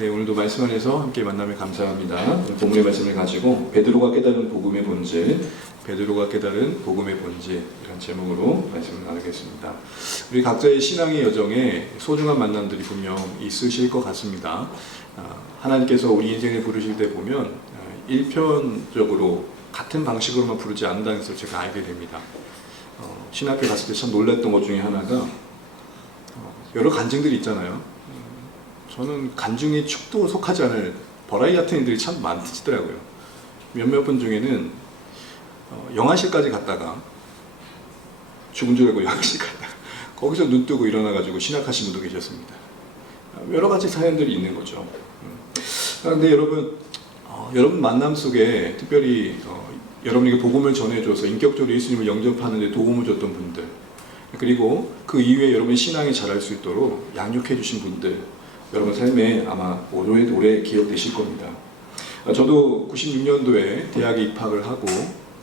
네, 오늘도 말씀 안에서 함께 만나며 감사합니다. 본문의 말씀을 가지고 베드로가 깨달은 복음의 본질, 베드로가 깨달은 복음의 본질 이런 제목으로 말씀을 나누겠습니다. 우리 각자의 신앙의 여정에 소중한 만남들이 분명 있으실 것 같습니다. 하나님께서 우리 인생을 부르실 때 보면 일편적으로 같은 방식으로만 부르지 않는다는 것을 제가 알게 됩니다. 신학교 갔을 때 참 놀랐던 것 중에 하나가 여러 간증들이 있잖아요. 저는 간증의 축도 속하지 않을 버라이어티인들이 참 많더라고요. 몇몇 분 중에는 영화실까지 갔다가 죽은 줄 알고 영화실 갔다가 거기서 눈 뜨고 일어나가지고 신학하신 분도 계셨습니다. 여러 가지 사연들이 있는 거죠. 그런데 여러분 만남 속에 특별히 여러분에게 복음을 전해줘서 인격적으로 예수님을 영접하는 데 도움을 줬던 분들, 그리고 그 이후에 여러분의 신앙이 자랄 수 있도록 양육해 주신 분들, 여러분 삶에 아마 오래 기억되실 겁니다. 저도 96년도에 대학에 입학을 하고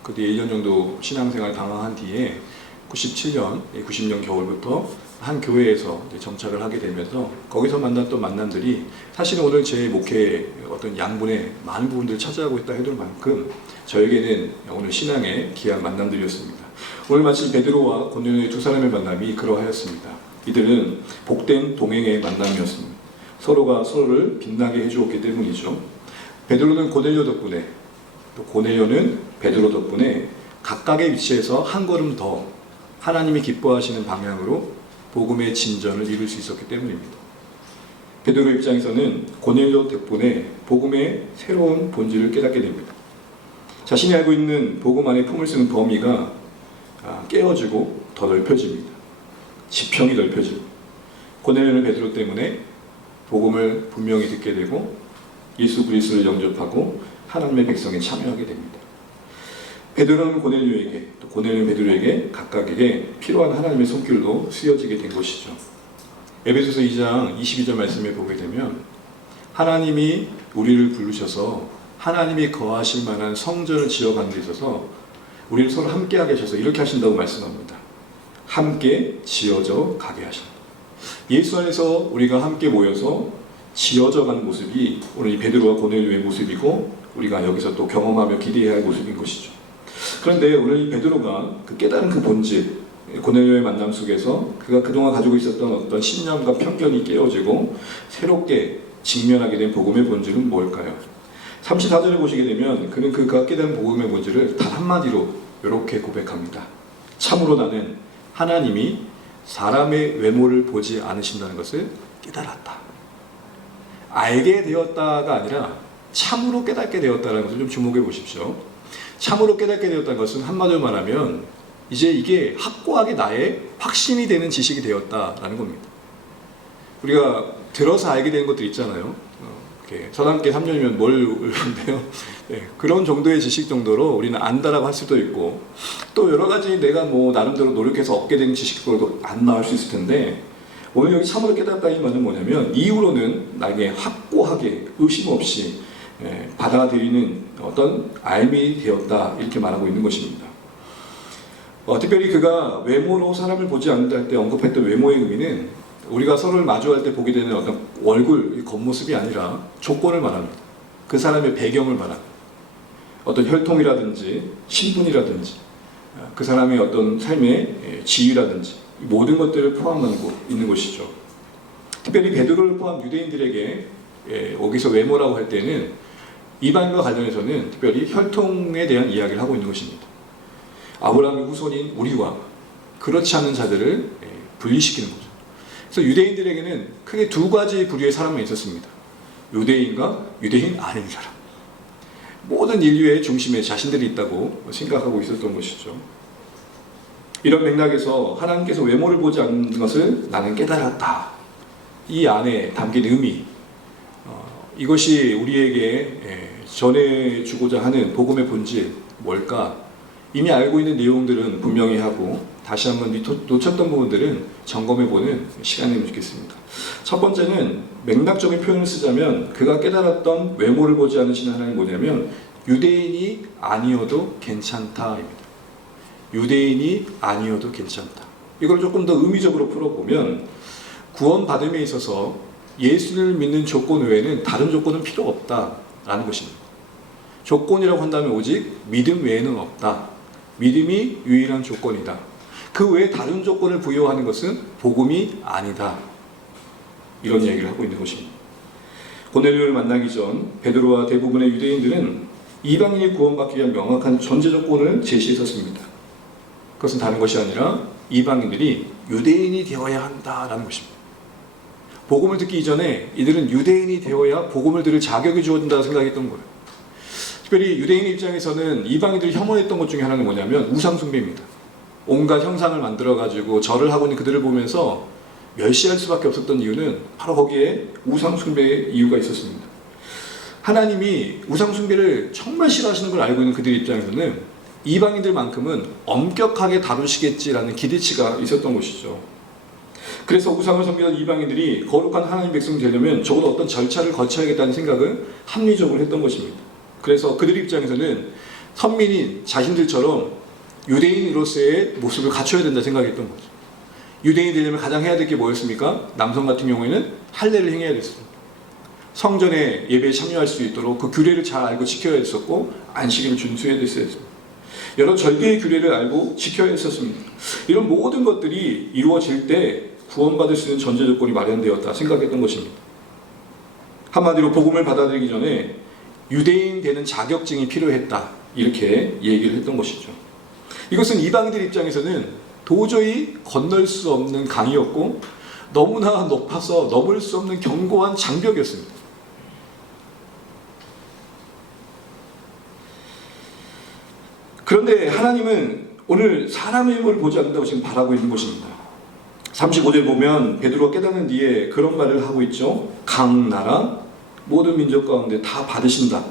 그 뒤에 1년 정도 신앙생활 방황한 뒤에 97년, 90년 겨울부터 한 교회에서 정착을 하게 되면서 거기서 만났던 만남들이 사실은 오늘 제 목회의 어떤 양분의 많은 부분들을 차지하고 있다 해도 만큼 저에게는 오늘 신앙의 귀한 만남들이었습니다. 오늘 마치 베드로와 고넬료의 두 사람의 만남이 그러하였습니다. 이들은 복된 동행의 만남이었습니다. 서로가 서로를 빛나게 해주었기 때문이죠. 베드로는 고넬료 덕분에, 또 고넬료는 베드로 덕분에 각각의 위치에서 한 걸음 더 하나님이 기뻐하시는 방향으로 복음의 진전을 이룰 수 있었기 때문입니다. 베드로 입장에서는 고넬료 덕분에 복음의 새로운 본질을 깨닫게 됩니다. 자신이 알고 있는 복음 안에 품을 쓰는 범위가 깨어지고 더 넓혀집니다. 지평이 넓혀집니다. 고넬료는 베드로 때문에 복음을 분명히 듣게 되고 예수 그리스도를 영접하고 하나님의 백성에 참여하게 됩니다. 베드로는 고넬료에게, 또 고넬료는 베드로에게 각각에게 필요한 하나님의 손길로 쓰여지게 된 것이죠. 에베소서 2장 22절 말씀에 보게 되면 하나님이 우리를 부르셔서 하나님이 거하실 만한 성전을 지어가는 데 있어서 우리를 서로 함께하게 하셔서 이렇게 하신다고 말씀합니다. 함께 지어져 가게 하신다. 예수 안에서 우리가 함께 모여서 지어져가는 모습이 오늘 이 베드로와 고넬료의 모습이고 우리가 여기서 또 경험하며 기대해야 할 모습인 것이죠. 그런데 오늘 이 베드로가 깨달은 그 본질, 고넬료의 만남 속에서 그가 그동안 가지고 있었던 어떤 신념과 편견이 깨어지고 새롭게 직면하게 된 복음의 본질은 뭘까요? 34절을 보시게 되면 그는 그가 깨달은 복음의 본질을 단 한마디로 이렇게 고백합니다. 참으로 나는 하나님이 사람의 외모를 보지 않으신다는 것을 깨달았다. 알게 되었다가 아니라 참으로 깨닫게 되었다는 것을 좀 주목해 보십시오. 참으로 깨닫게 되었다는 것은 한마디로 말하면 이제 이게 확고하게 나의 확신이 되는 지식이 되었다라는 겁니다. 우리가 들어서 알게 되는 것들 있잖아요. 서당계 3년이면 뭘 울는데요. 그런 정도의 지식 정도로 우리는 안다라고 할 수도 있고 또 여러 가지 내가 나름대로 노력해서 얻게 된 지식들도 안 나올 수 있을 텐데 오늘 여기 참으로 깨닫다는 말은 뭐냐면 이후로는 나에게 확고하게 의심 없이 받아들이는 어떤 알미 되었다 이렇게 말하고 있는 것입니다. 특별히 그가 외모로 사람을 보지 않는다 할 때 언급했던 외모의 의미는 우리가 서로를 마주할 때 보게 되는 어떤 얼굴, 겉모습이 아니라 조건을 말합니다. 그 사람의 배경을 말합니다. 어떤 혈통이라든지 신분이라든지 그 사람의 어떤 삶의 지위라든지 모든 것들을 포함하고 있는 것이죠. 특별히 베드로를 포함 유대인들에게 여기서 외모라고 할 때는 이방인과 관련해서는 특별히 혈통에 대한 이야기를 하고 있는 것입니다. 아브라함의 후손인 우리와 그렇지 않은 자들을 분리시키는 거죠. 그래서 유대인들에게는 크게 두 가지 부류의 사람만 있었습니다. 유대인과 유대인 아닌 사람. 모든 인류의 중심에 자신들이 있다고 생각하고 있었던 것이죠. 이런 맥락에서 하나님께서 외모를 보지 않는 것을 나는 깨달았다. 이 안에 담긴 의미, 이것이 우리에게 전해주고자 하는 복음의 본질 뭘까? 이미 알고 있는 내용들은 분명히 하고 다시 한번 놓쳤던 부분들은 점검해보는 시간이면 좋겠습니다. 첫 번째는 맥락적인 표현을 쓰자면 그가 깨달았던 외모를 보지 않으시는 하나님은 뭐냐면 유대인이 아니어도 괜찮다입니다. 유대인이 아니어도 괜찮다. 이걸 조금 더 의미적으로 풀어보면 구원받음에 있어서 예수를 믿는 조건 외에는 다른 조건은 필요 없다라는 것입니다. 조건이라고 한다면 오직 믿음 외에는 없다. 믿음이 유일한 조건이다. 그 외에 다른 조건을 부여하는 것은 복음이 아니다. 이런 얘기를 하고 있는 것입니다. 고넬료를 만나기 전 베드로와 대부분의 유대인들은 이방인이 구원받기 위한 명확한 전제 조건을 제시했었습니다. 그것은 다른 것이 아니라 이방인들이 유대인이 되어야 한다라는 것입니다. 복음을 듣기 이전에 이들은 유대인이 되어야 복음을 들을 자격이 주어진다고 생각했던 거예요. 특별히 유대인의 입장에서는 이방인들이 혐오했던 것 중에 하나는 뭐냐면 우상숭배입니다. 온갖 형상을 만들어가지고 절을 하고 있는 그들을 보면서 멸시할 수밖에 없었던 이유는 바로 거기에 우상숭배의 이유가 있었습니다. 하나님이 우상숭배를 정말 싫어하시는 걸 알고 있는 그들 입장에서는 이방인들만큼은 엄격하게 다루시겠지라는 기대치가 있었던 것이죠. 그래서 우상을 섬기던 이방인들이 거룩한 하나님 백성이 되려면 적어도 어떤 절차를 거쳐야겠다는 생각을 합리적으로 했던 것입니다. 그래서 그들 입장에서는 선민인 자신들처럼 유대인으로서의 모습을 갖춰야 된다 생각했던 거죠. 유대인이 되려면 가장 해야 될 게 뭐였습니까? 남성 같은 경우에는 할례를 행해야 됐습니다. 성전에 예배에 참여할 수 있도록 그 규례를 잘 알고 지켜야 했었고 안식일을 준수해야 됐습니다. 여러 절개의 규례를 알고 지켜야 했었습니다. 이런 모든 것들이 이루어질 때 구원받을 수 있는 전제 조건이 마련되었다 생각했던 것입니다. 한마디로 복음을 받아들이기 전에 유대인 되는 자격증이 필요했다 이렇게 얘기를 했던 것이죠. 이것은 이방인들 입장에서는 도저히 건널 수 없는 강이었고 너무나 높아서 넘을 수 없는 견고한 장벽이었습니다. 그런데 하나님은 오늘 사람의 힘을 보지 않는다고 지금 바라고 있는 것입니다. 35절 보면 베드로가 깨닫는 뒤에 그런 말을 하고 있죠. 각 나라 모든 민족 가운데 다 받으신다.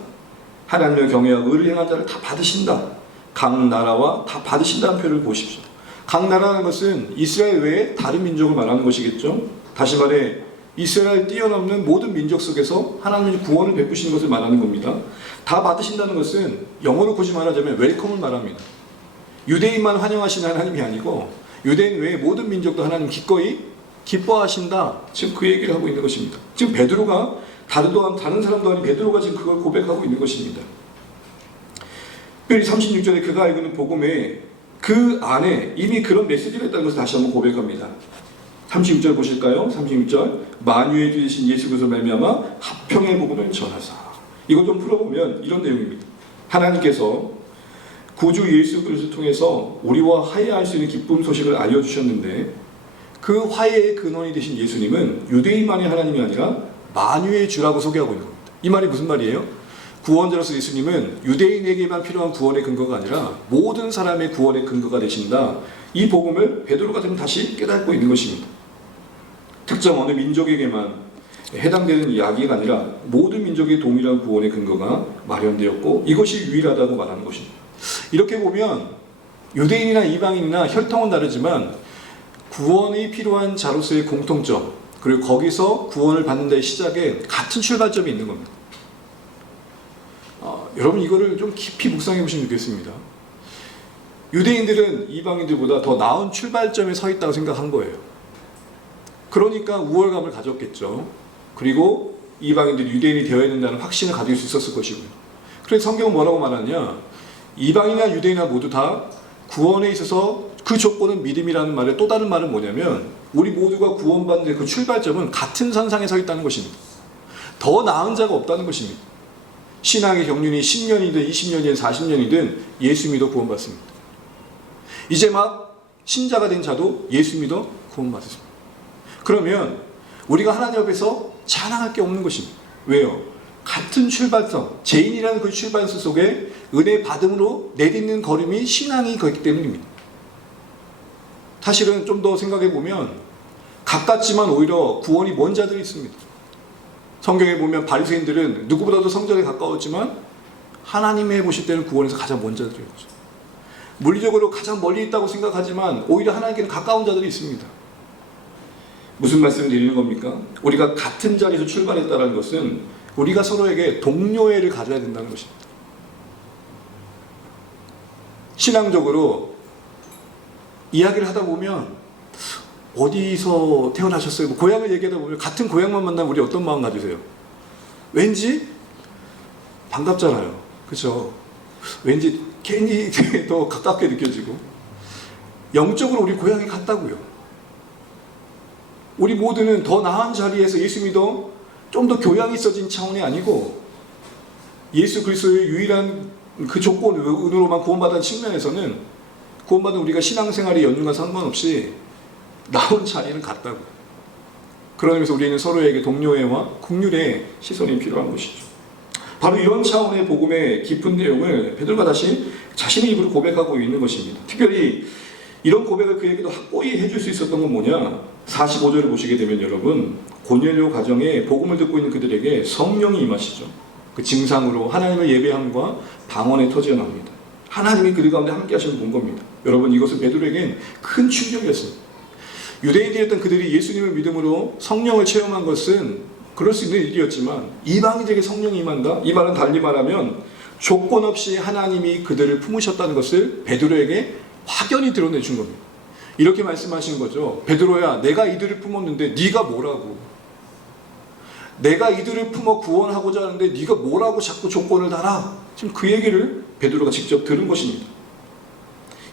하나님을 경외하고 의를 행한 자를 다 받으신다. 각 나라와 다 받으신다는 표현을 보십시오. 각 나라는 것은 이스라엘 외에 다른 민족을 말하는 것이겠죠. 다시 말해 이스라엘 뛰어넘는 모든 민족 속에서 하나님이 구원을 베푸시는 것을 말하는 겁니다. 다 받으신다는 것은 영어로 굳이 말하자면 웰컴을 말합니다. 유대인만 환영하시는 하나님이 아니고 유대인 외에 모든 민족도 하나님 기꺼이 기뻐하신다. 지금 그 얘기를 하고 있는 것입니다. 지금 베드로가 다른 사람도 아닌 베드로가 지금 그걸 고백하고 있는 것입니다. 특별히 36절에 그가 알고 있는 복음에 그 안에 이미 그런 메시지가 있다는 것을 다시 한번 고백합니다. 36절 보실까요? 36절 만유의 주 되신 예수 그리스도로 말미암아 화평의 복음을 전하사. 이걸 좀 풀어보면 이런 내용입니다. 하나님께서 구주 예수 그리스도를 통해서 우리와 화해할 수 있는 기쁨 소식을 알려주셨는데 그 화해의 근원이 되신 예수님은 유대인만의 하나님이 아니라 만유의 주라고 소개하고 있는 겁니다. 이 말이 무슨 말이에요? 구원자로서 예수님은 유대인에게만 필요한 구원의 근거가 아니라 모든 사람의 구원의 근거가 되신다. 이 복음을 베드로가 지금 다시 깨닫고 있는 것입니다. 특정 어느 민족에게만 해당되는 이야기가 아니라 모든 민족의 동일한 구원의 근거가 마련되었고 이것이 유일하다고 말하는 것입니다. 이렇게 보면 유대인이나 이방인이나 혈통은 다르지만 구원이 필요한 자로서의 공통점 그리고 거기서 구원을 받는 데의 시작에 같은 출발점이 있는 겁니다. 여러분 이거를 좀 깊이 묵상해 보시면 좋겠습니다. 유대인들은 이방인들보다 더 나은 출발점에 서 있다고 생각한 거예요. 그러니까 우월감을 가졌겠죠. 그리고 이방인들이 유대인이 되어야 된다는 확신을 가질 수 있었을 것이고요. 그래서 성경은 뭐라고 말하냐? 이방인이나 유대인이나 모두 다 구원에 있어서 그 조건은 믿음이라는 말의 또 다른 말은 뭐냐면 우리 모두가 구원받는 그 출발점은 같은 선상에 서 있다는 것입니다. 더 나은 자가 없다는 것입니다. 신앙의 경륜이 10년이든 20년이든 40년이든 예수 믿어 구원받습니다. 이제 막 신자가 된 자도 예수 믿어 구원받습니다. 그러면 우리가 하나님 앞에서 자랑할 게 없는 것입니다. 왜요? 같은 출발점, 죄인이라는 그 출발점 속에 은혜 받음으로 내딛는 걸음이 신앙이 그렇기 때문입니다. 사실은 좀 더 생각해 보면 가깝지만 오히려 구원이 먼 자들이 있습니다. 성경에 보면 바리새인들은 누구보다도 성전에 가까웠지만 하나님의 보실 때는 구원에서 가장 먼 자들이에요. 물리적으로 가장 멀리 있다고 생각하지만 오히려 하나님께는 가까운 자들이 있습니다. 무슨 말씀을 드리는 겁니까? 우리가 같은 자리에서 출발했다는 것은 우리가 서로에게 동료애를 가져야 된다는 것입니다. 신앙적으로 이야기를 하다 보면 어디서 태어나셨어요? 뭐 고향을 얘기하다 보면 같은 고향만 만나면 우리 어떤 마음 가지세요? 왠지 반갑잖아요. 그렇죠? 왠지 괜히 더 가깝게 느껴지고 영적으로 우리 고향이 같다고요. 우리 모두는 더 나은 자리에서 예수 믿어 좀 더 교양이 있어진 차원이 아니고 예수 그리스도의 유일한 그 조건으로만 구원받은 측면에서는 구원받은 우리가 신앙생활의 연륜과 상관없이 나온 자리는 같다고. 그런 의미에서 우리는 서로에게 동료애와 긍휼의 시선이 필요한 것이죠. 바로 이런 차원의 복음의 깊은 내용을 베드로가 다시 자신의 입으로 고백하고 있는 것입니다. 특별히 이런 고백을 그에게도 확고히 해줄 수 있었던 건 뭐냐? 45절을 보시게 되면 여러분, 고넬료 가정에 복음을 듣고 있는 그들에게 성령이 임하시죠. 그 증상으로 하나님을 예배함과 방언에 터져 나옵니다. 하나님이 그들 가운데 함께 하시는 본 겁니다. 여러분, 이것은 베드로에겐 큰 충격이었습니다. 유대인이었던 그들이 예수님을 믿음으로 성령을 체험한 것은 그럴 수 있는 일이었지만 이방인들에게 성령이 임한다? 이 말은 달리 말하면 조건 없이 하나님이 그들을 품으셨다는 것을 베드로에게 확연히 드러내준 겁니다. 이렇게 말씀하시는 거죠. 베드로야, 내가 이들을 품었는데 네가 뭐라고? 내가 이들을 품어 구원하고자 하는데 네가 뭐라고 자꾸 조건을 달아? 지금 그 얘기를 베드로가 직접 들은 것입니다.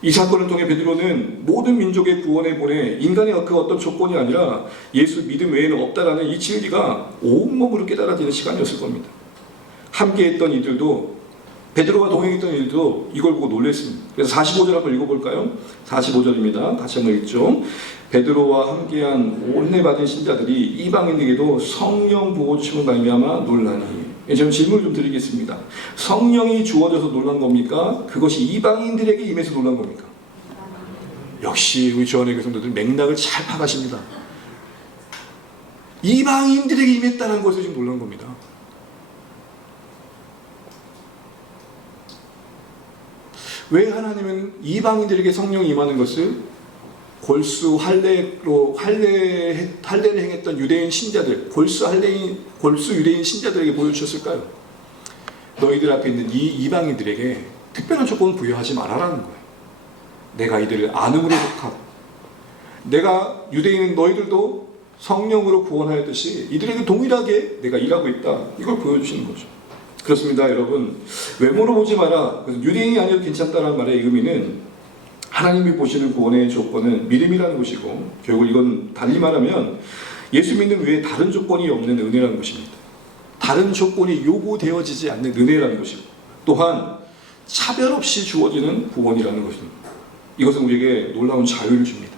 이 사건을 통해 베드로는 모든 민족의 구원에 보내 인간의 그 어떤 조건이 아니라 예수 믿음 외에는 없다라는 이 진리가 온몸으로 깨달아지는 시간이었을 겁니다. 함께했던 이들도, 베드로와 동행했던 이들도 이걸 보고 놀랐습니다. 그래서 45절 한번 읽어볼까요? 45절입니다. 같이 한번 읽죠. 베드로와 함께한 온내 받은 신자들이 이방인에게도 성령 부어주심을 말미암아 놀라니. 저는 질문을 좀 드리겠습니다. 성령이 주어져서 놀란 겁니까? 그것이 이방인들에게 임해서 놀란 겁니까? 역시 우리 주원의 교성도들 맥락을 잘 파가십니다. 이방인들에게 임했다는 것을 지금 놀란 겁니다. 왜 하나님은 이방인들에게 성령이 임하는 것을 골수 할례를 행했던 유대인 신자들, 골수 유대인 신자들에게 보여주셨을까요? 너희들 앞에 있는 이 이방인들에게 특별한 조건을 부여하지 말아라는 거예요. 내가 이들을 안음으로 속하고, 내가 유대인은 너희들도 성령으로 구원하였듯이 이들에게 동일하게 내가 일하고 있다. 이걸 보여주시는 거죠. 그렇습니다, 여러분. 외모로 보지 마라. 유대인이 아니어도 괜찮다는 말의 의미는 하나님이 보시는 구원의 조건은 믿음이라는 것이고, 결국 이건 달리 말하면 예수 믿는 외에 다른 조건이 없는 은혜라는 것입니다. 다른 조건이 요구되어지지 않는 은혜라는 것이고, 또한 차별 없이 주어지는 구원이라는 것입니다. 이것은 우리에게 놀라운 자유를 줍니다.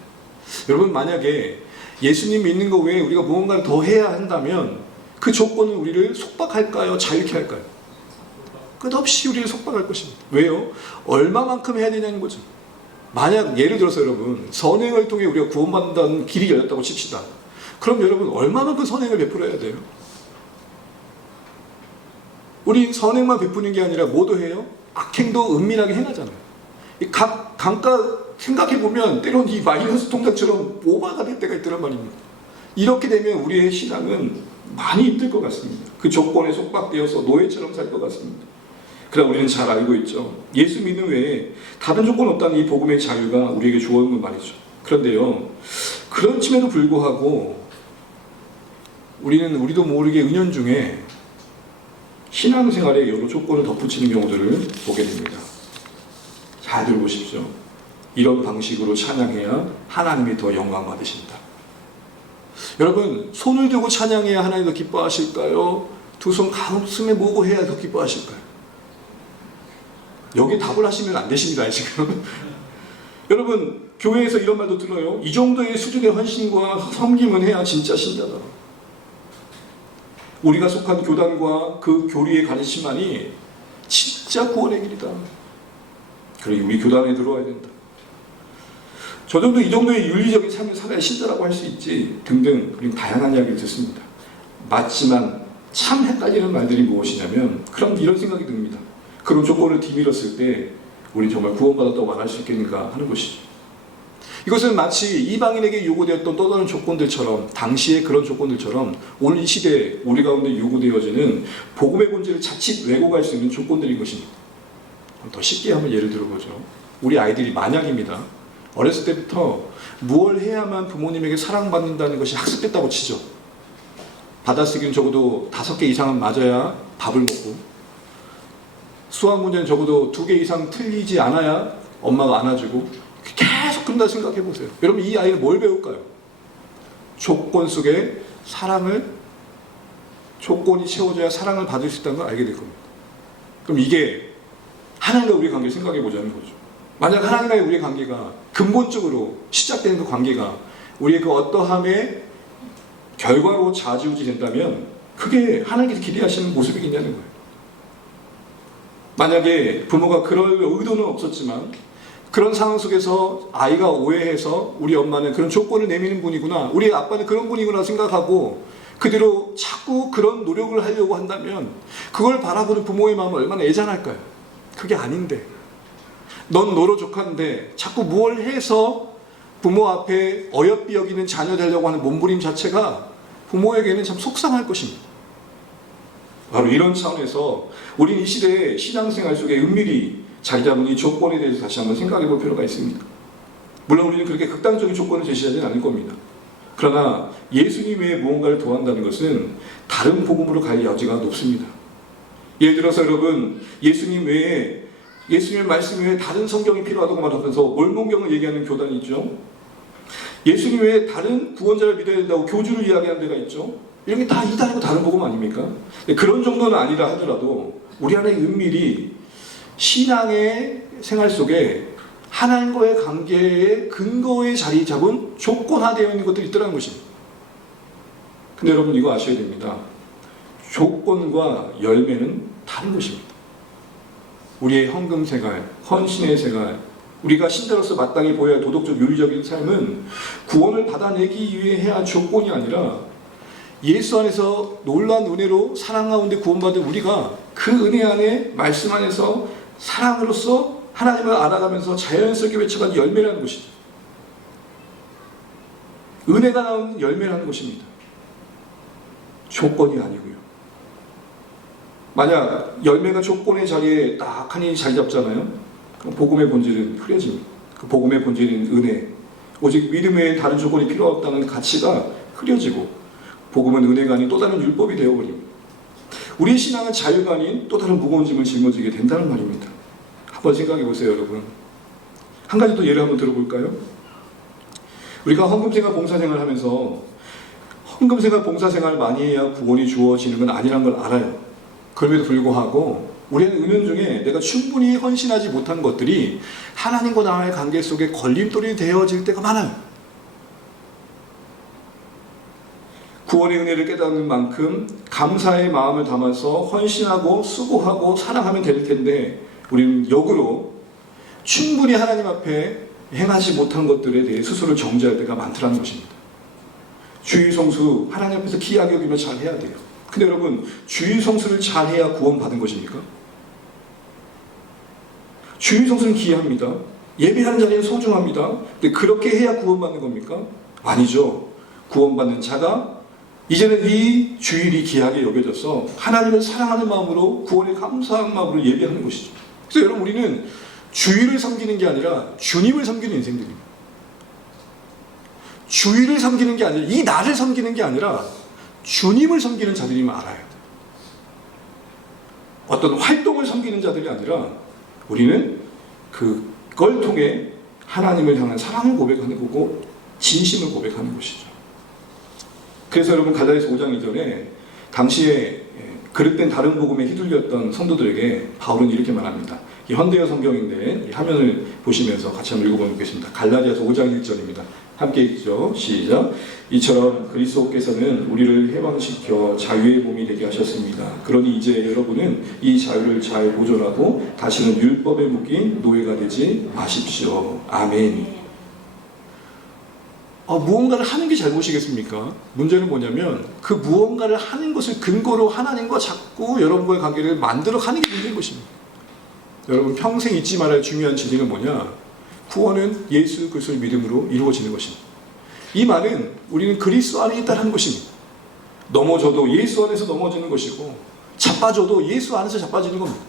여러분, 만약에 예수님 믿는 것 외에 우리가 무언가를 더 해야 한다면 그 조건은 우리를 속박할까요? 자유케 할까요? 끝없이 우리를 속박할 것입니다. 왜요? 얼마만큼 해야 되냐는 거죠. 만약 예를 들어서 여러분, 선행을 통해 우리가 구원받는다는 길이 열렸다고 칩시다. 그럼 여러분, 얼마만큼 선행을 베풀어야 돼요? 우리 선행만 베푸는 게 아니라 뭐도 해요? 악행도 은밀하게 행하잖아요. 각 단가 생각해보면 때론 이 마이너스 통장처럼 오버가 될 때가 있더란 말입니다. 이렇게 되면 우리의 신앙은 많이 힘들 것 같습니다. 그 조건에 속박되어서 노예처럼 살 것 같습니다. 그러나 우리는 잘 알고 있죠. 예수 믿는 외에 다른 조건 없다는 이 복음의 자유가 우리에게 주어진 건 말이죠. 그런데요, 그런 침에도 불구하고 우리도 모르게 은연중에 신앙생활에 여러 조건을 덧붙이는 경우들을 보게 됩니다. 잘 들어보십시오. 이런 방식으로 찬양해야 하나님이 더 영광 받으신다. 여러분, 손을 들고 찬양해야 하나님 더 기뻐하실까요? 두 손 가슴에 모으고 해야 더 기뻐하실까요? 여기 답을 하시면 안 되십니다, 지금. 여러분, 교회에서 이런 말도 들어요. 이 정도의 수준의 헌신과 섬김은 해야 진짜 신자다. 우리가 속한 교단과 그 교리의 가르침만이 진짜 구원의 길이다. 그러니 우리 교단에 들어와야 된다. 저 정도 이 정도의 윤리적인 삶을 살아야 신자라고 할 수 있지 등등 그런 다양한 이야기를 듣습니다. 맞지만 참 헷갈리는 말들이 무엇이냐면 그럼 이런 생각이 듭니다. 그런 조건을 뒤밀었을 때 우리 정말 구원받았다고 말할 수 있겠는가 하는 것이죠. 이것은 마치 이방인에게 요구되었던 또 다른 조건들처럼, 당시의 그런 조건들처럼 오늘 이 시대에 우리 가운데 요구되어지는 복음의 본질을 자칫 왜곡할 수 있는 조건들인 것입니다. 더 쉽게 한번 예를 들어보죠. 우리 아이들이 만약입니다. 어렸을 때부터 무엇을 해야만 부모님에게 사랑받는다는 것이 학습됐다고 치죠. 받아쓰기는 적어도 5개 이상은 맞아야 밥을 먹고, 수학 문제는 적어도 2개 이상 틀리지 않아야 엄마가 안아주고, 계속 그런다 생각해 보세요. 여러분, 이 아이는 뭘 배울까요? 조건 속에 조건이 채워져야 사랑을 받을 수 있다는 걸 알게 될 겁니다. 그럼 이게 하나님과 우리의 관계를 생각해 보자는 거죠. 만약 하나님과의 우리의 관계가 근본적으로 시작되는 그 관계가 우리의 그 어떠함의 결과로 좌지우지 된다면 그게 하나님께서 기대하시는 모습이겠냐는 거예요. 만약에 부모가 그럴 의도는 없었지만 그런 상황 속에서 아이가 오해해서 우리 엄마는 그런 조건을 내미는 분이구나, 우리 아빠는 그런 분이구나 생각하고 그대로 자꾸 그런 노력을 하려고 한다면 그걸 바라보는 부모의 마음은 얼마나 애잔할까요? 그게 아닌데, 넌 너로 족한데 자꾸 뭘 해서 부모 앞에 어여삐 여기는 자녀 되려고 하는 몸부림 자체가 부모에게는 참 속상할 것입니다. 바로 이런 차원에서 우리는 이 시대의 신앙생활 속에 은밀히 자리 잡은 이 조건에 대해서 다시 한번 생각해 볼 필요가 있습니다. 물론 우리는 그렇게 극단적인 조건을 제시하지는 않을 겁니다. 그러나 예수님 외에 무언가를 도한다는 것은 다른 복음으로 갈 여지가 높습니다. 예를 들어서 여러분, 예수님 외에, 예수님의 말씀 외에 다른 성경이 필요하다고 말하면서 몰몬경을 얘기하는 교단이 있죠. 예수님 외에 다른 구원자를 믿어야 된다고 교주를 이야기하는 데가 있죠. 이런 게 다 이단이고 다른 복음 아닙니까? 그런 정도는 아니라 하더라도 우리 안에 은밀히 신앙의 생활 속에 하나님과의 관계의 근거에 자리 잡은 조건화되어 있는 것들이 있더라는 것입니다. 근데 여러분, 이거 아셔야 됩니다. 조건과 열매는 다른 것입니다. 우리의 헌금 생활, 헌신의 생활, 우리가 신자로서 마땅히 보여야 할 도덕적 윤리적인 삶은 구원을 받아내기 위해 해야 할 조건이 아니라 예수 안에서 놀라운 은혜로 사랑 가운데 구원받은 우리가 그 은혜 안에, 말씀 안에서 사랑으로서 하나님을 알아가면서 자연스럽게 외쳐간 열매라는 것이죠. 은혜가 나온 열매라는 것입니다. 조건이 아니고요. 만약 열매가 조건의 자리에 딱하니 자리 잡잖아요. 그럼 복음의 본질은 흐려집니다. 그 복음의 본질은 은혜, 오직 믿음 외에 다른 조건이 필요 없다는 가치가 흐려지고 복음은 은혜가 아닌 또 다른 율법이 되어버립니다. 우리의 신앙은 자유가 아닌 또 다른 무거운 짐을 짊어지게 된다는 말입니다. 한번 생각해 보세요, 여러분. 한 가지 더 예를 한번 들어볼까요? 우리가 헌금생활, 봉사생활 하면서 헌금생활, 봉사생활 많이 해야 구원이 주어지는 건 아니란 걸 알아요. 그럼에도 불구하고 우리는 은연중에 내가 충분히 헌신하지 못한 것들이 하나님과 나와의 관계 속에 걸림돌이 되어질 때가 많아요. 구원의 은혜를 깨닫는 만큼 감사의 마음을 담아서 헌신하고 수고하고 사랑하면 될 텐데 우리는 역으로 충분히 하나님 앞에 행하지 못한 것들에 대해 스스로를 정죄할 때가 많더라는 것입니다. 주의 성수 하나님 앞에서 귀하게 여기며 잘 해야 돼요. 근데 여러분, 주의 성수를 잘 해야 구원받은 것입니까? 주의 성수는 귀합니다. 예배하는 자리는 소중합니다. 근데 그렇게 해야 구원받는 겁니까? 아니죠. 구원받는 자가 이제는 이 주일이 귀하게 여겨져서 하나님을 사랑하는 마음으로, 구원에 감사한 마음으로 예배하는 것이죠. 그래서 여러분, 우리는 주일을 섬기는 게 아니라 주님을 섬기는 인생들입니다. 주일을 섬기는 게 아니라, 이 나를 섬기는 게 아니라 주님을 섬기는 자들임을 알아야 돼요. 어떤 활동을 섬기는 자들이 아니라 우리는 그걸 통해 하나님을 향한 사랑을 고백하는 거고 진심을 고백하는 것이죠. 그래서 여러분, 갈라디아서 5장 2절에 당시에 그릇된 다른 복음에 휘둘렸던 성도들에게 바울은 이렇게 말합니다. 이 현대어 성경인데 이 화면을 보시면서 같이 한번 읽어보겠습니다. 갈라디아서 5장 1절입니다. 함께 읽죠. 시작. 이처럼 그리스도께서는 우리를 해방시켜 자유의 몸이 되게 하셨습니다. 그러니 이제 여러분은 이 자유를 잘 보존하고 다시는 율법에 묶인 노예가 되지 마십시오. 아멘. 무언가를 하는 게 잘못이겠습니까? 문제는 뭐냐면 그 무언가를 하는 것을 근거로 하나님과 자꾸 여러분과의 관계를 만들어 가는 게 문제인 것입니다. 여러분, 평생 잊지 말아야 할 중요한 진리는 뭐냐? 구원은 예수 그리스도의 믿음으로 이루어지는 것입니다. 이 말은 우리는 그리스도 안에 있다는 것입니다. 넘어져도 예수 안에서 넘어지는 것이고 자빠져도 예수 안에서 자빠지는 겁니다.